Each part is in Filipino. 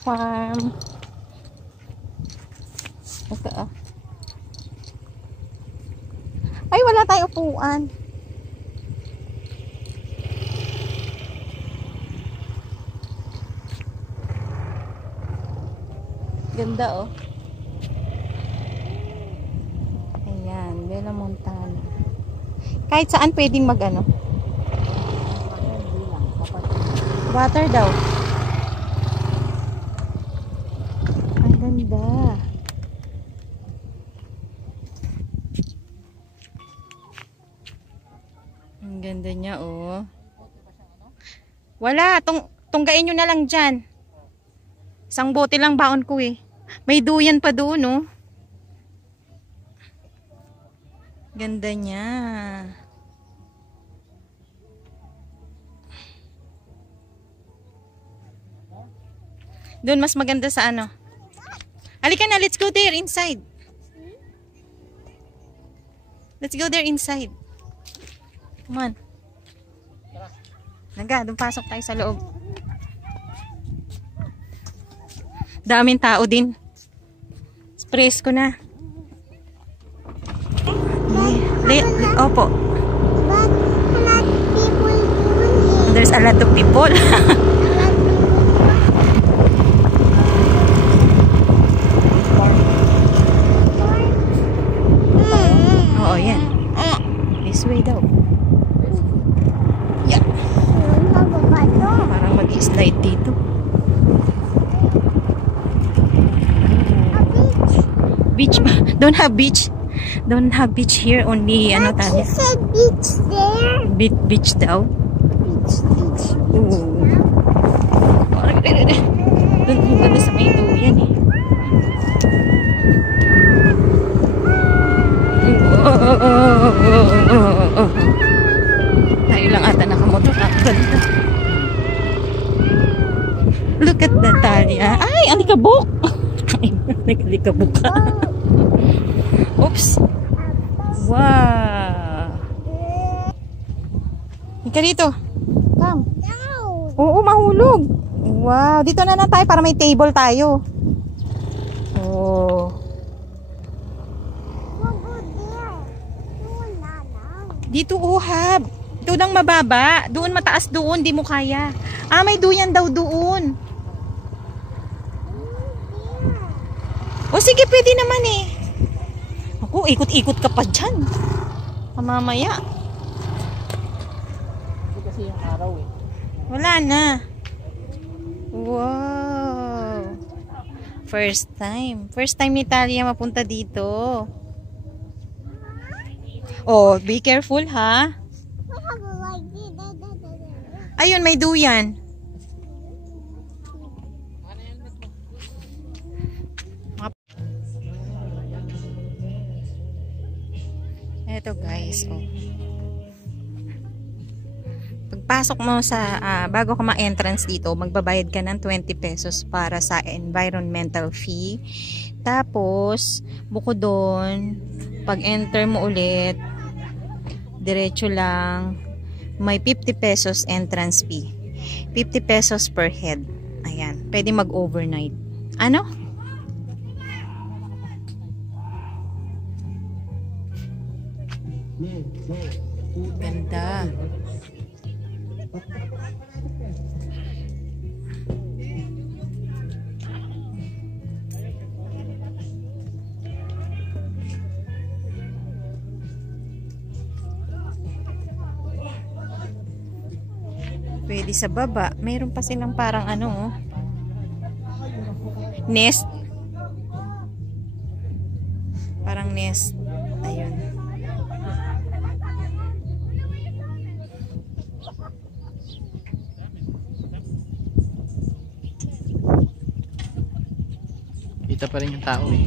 Farm. Ito ah. Ay, wala tayong upuan. Ganda oh. Ayan, Bella Montana. Kahit saan pwedeng mag-ano. Water daw. Ang ganda. Ang ganda niya oh. Wala, tunggain nyo na lang dyan. Isang bote lang baon ko eh. May duyan pa doon oh. Ganda niya. Doon mas maganda sa ano. Halika na, let's go there inside. Let's go there inside. Come on. Naga, doon pasok tayo sa loob. Daming tao din. Presko na. Opo. There's a lot of people. Oo, yan. This way daw. Yeah. Parang mag-slide dito. Beach ba? Don't have beach. Don't have beach here. Only ano tayo. She said beach there. Beach daw. Beach. Ooh. Doon ganda sa may duyan eh. Tayo lang ata nakamotor. Ganda. Look at Natalia. Ay, alikabok. Nag-alikabok ka. Oops. Wow. Ika dito. Come. Oo, mahulog. Wow. Dito na tayo para may table tayo. Oh. Dito uhab. Ito lang mababa. Doon mataas doon. Di mo kaya. Ah, may duyan daw doon. O sige, pwede naman eh. Ako, ikot-ikot ka pa dyan. Mamaya. Kasi yung araw eh. Wala na. Wow. First time. First time ni Talia mapunta dito. Oh, be careful ha. Ayun, may duyan. Ito guys, oh. Pagpasok mo sa bago ka ma-entrance dito, magbabayad ka ng 20 pesos para sa environmental fee. Tapos, bukod doon, pag-enter mo ulit, diretso lang, may 50 pesos entrance fee. 50 pesos per head. Ayan, pwede mag-overnight. Ano? Ganda. Pwede sa baba. Mayroon pa silang parang ano, nest. Parang nest. Ayun. Kita pa rin yung tao eh.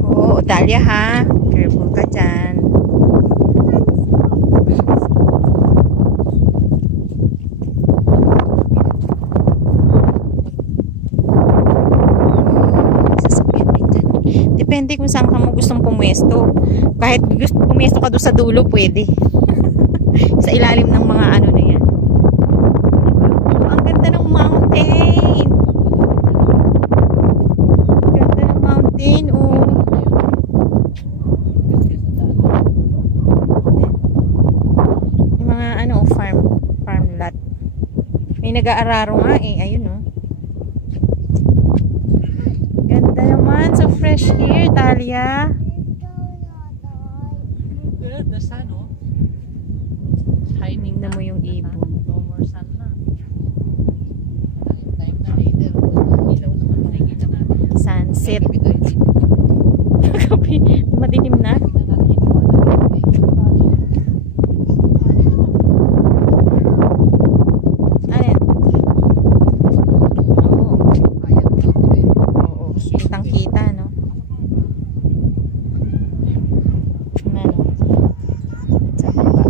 Oo, Dalia ha. Careful ka dyan. Depende kung saan ka mo gustong pumwesto. Kahit gusto pumwesto ka doon sa dulo, pwede. Sa ilalim ng mga ano na yan. May nag-aararo nga eh. Ayun oh. Ganda naman. So fresh here, Talia. Good, the sun, oh. Shining Tingnan mo yung ibon. No more sun na. Time na later. Ilaw naman makikita natin. Sunset. Gabi tayo dito. Gabi. Madilim na. Tingnan natin yung liwanag. Ano yan? Oo. Ayan na ako rin. Oo. Kitang kita, no? Ano? Sa baba.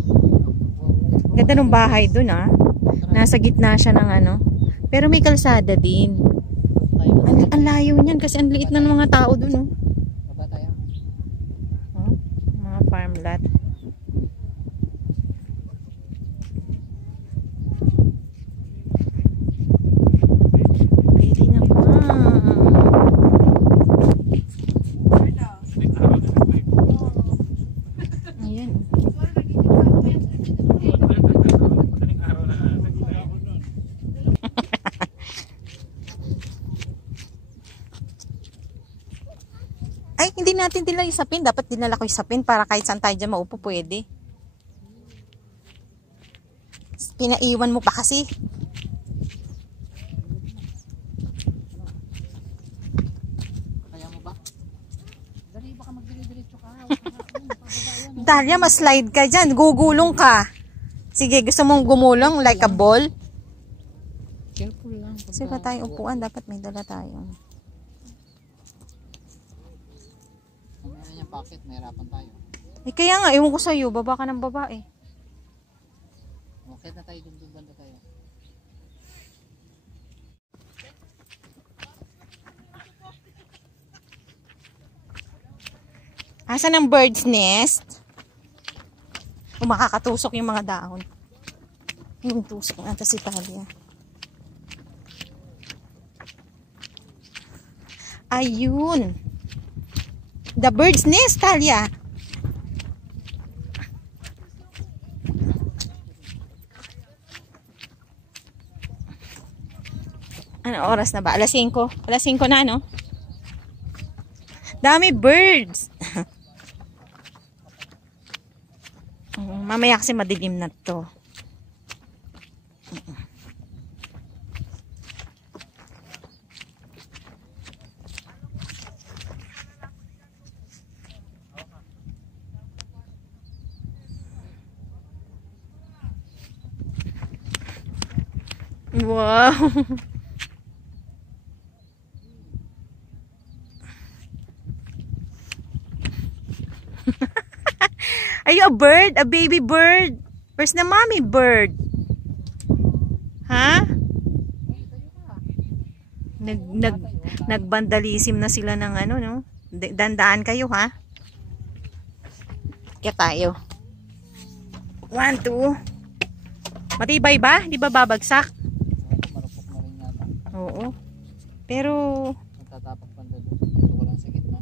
Ganda ng bahay dun, ah. Nasa gitna siya ng ano. Pero may kalsada din. Ang layo niyan kasi ang liit ng mga tao dun, oh. Baba tayo. Oh, mga farm lot. Pwede naman. Ayan. Ay, hindi natin dinala yung sapin. Dapat dinala ko yung sapin para kahit saan tayo dyan maupo, pwede. Pinaiwan mo pa kasi. Kaya mo ba? Dali, baka magdiri-diretso ka. Dalia, mas-slide ka dyan. Gugulong ka. Sige, gusto mong gumulong like a ball? Careful lang. Kasi ba tayong upuan? Dapat may dala tayo. Mamaya yung pocket, mahirapan tayo. Eh, kaya nga, ewan ko sa'yo. Baba ka ng baba eh. Okay na tayo, dun banda tayo. Asan ang bird's nest? O makakatusok yung mga dahon. Yung tusok nata si Talia. Ayun. The bird's nest, Talia. Ano oras na ba? Alas 5. Alas 5 na, no? Dami birds. Mamaya kasi madilim na to. Wow. Are you a bird? A baby bird? Where's the mommy bird? Ha? Nagbandalism na sila ng ano, no? Dandaan kayo, ha? Kaya tayo. 1, 2. Matibay ba? Di ba babagsak? Marupok na rin yata. Oo. Pero Magtatapak banda doon. Dito ko lang sa gitna.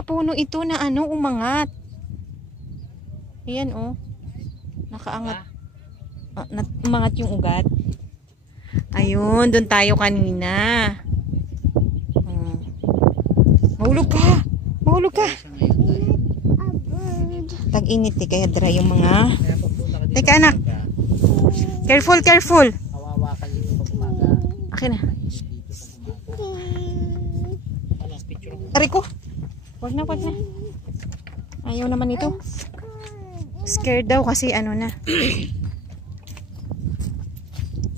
puno ito na ano, umangat. Ayan, oh. Nakaangat. Umangat yung ugat. Ayun, doon tayo kanina. Mahulog ka! Mahulog ka! Tag-init eh, kaya dry yung mga... Teka anak! Careful, careful! Hawawakan dito pag umaga. Akin na. Aray ko! Wag na, wag na. Ayaw naman ito. Scared daw kasi ano na.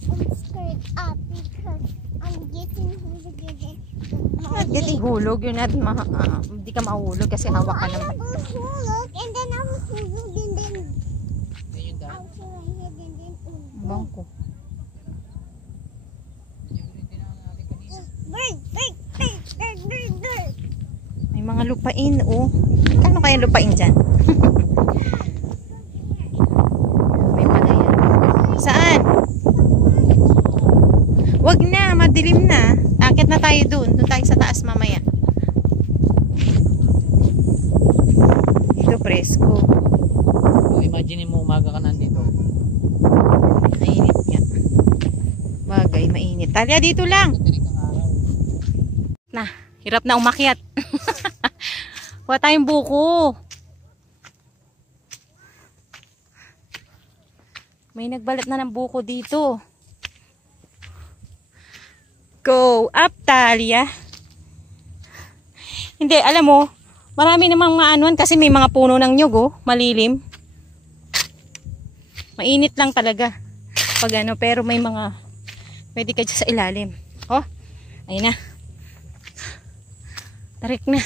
I'm scared up because I'm getting Hulog yun natin. Hindi ka mahulog kasi hawak ka naman. hulog and then I was hulog and then Ayun dahil. also I had and then Bangko. bird. May mga lupain, oh. Ano kaya lupain dyan? May palayan. Saan? Wag na, madilim na. Akit na tayo doon. Doon tayo sa taas mamaya. presko. Imagine mo umaga ka nandito. Mainit nga. Bagay, mainit. Talia, dito lang. Matirik ang araw. Na, hirap na umakyat. Kuha tayong buko. May nagbalat na ng buko dito. Go up, Talia. Hindi, alam mo, marami namang maanuan kasi may mga puno ng nyug, oh, malilim. Mainit lang talaga. Pag ano, pero may mga pwede ka dyan sa ilalim. Oh, ayun na. Tarik na.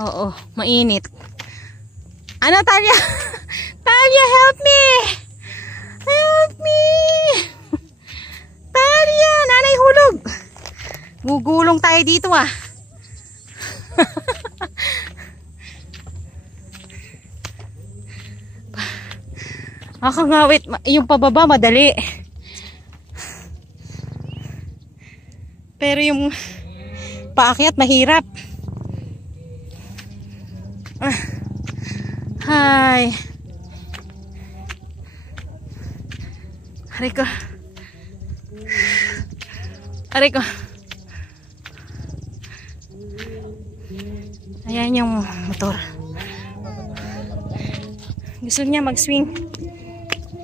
Oo, mainit. Ano, Talia? Talia, help me! Help me! Talia, nanay hulog! Gugulong tayo dito ah. Nakangawit. Yung pababa, madali. Pero yung paakyat, mahirap. Hi. Aray ko. Aray ko. Ayan yung motor. Gusto niya mag-swing.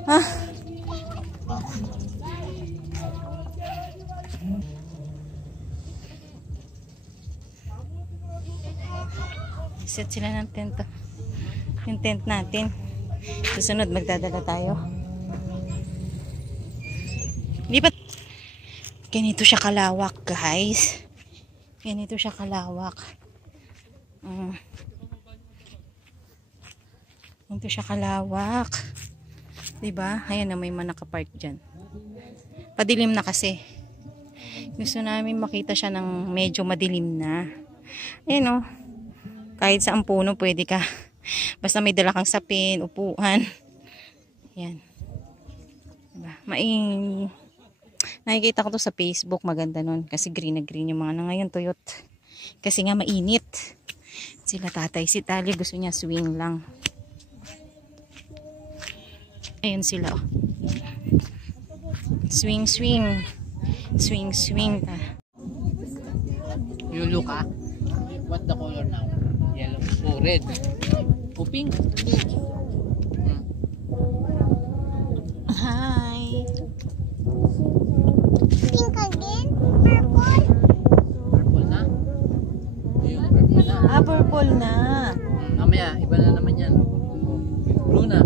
Ha? Set sila ng tent. Yung tent natin. Susunod magdadala tayo. Hindi ba? Ganito siya kalawak, guys. Ganito siya kalawak. Ganito siya kalawak. Diba? Ayan na, may man nakapark dyan. Padilim na kasi. Gusto namin makita siya ng medyo madilim na. Ayan o. Kahit sa puno pwede ka. Basta may dala kang sapin, upuan. Ayan. Diba? Nakikita ko to sa Facebook. Maganda nun. Kasi green na green yung mga na ngayon tuyot. Kasi nga mainit. Sila tatay. Si Talia gusto niya swing lang. Ayun sila, oh. Swing, swing. Swing, swing. You look ah. What the color now? Yellow. Oh, red. Oh, pink. Hi. Pink again? Purple? Purple na? Ayun, purple na. Ah, purple na. Mamaya, iba na naman yan. Blue na.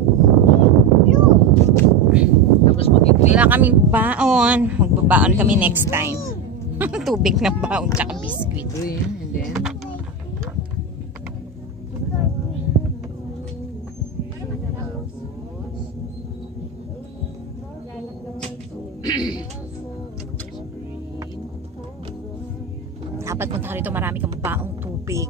Tapos mag-green. Wala kaming baon. Magbabaon kami next time. Tubig na baon tsaka biscuit. Green, and then Dapat punta ka rito, marami kang baong tubig.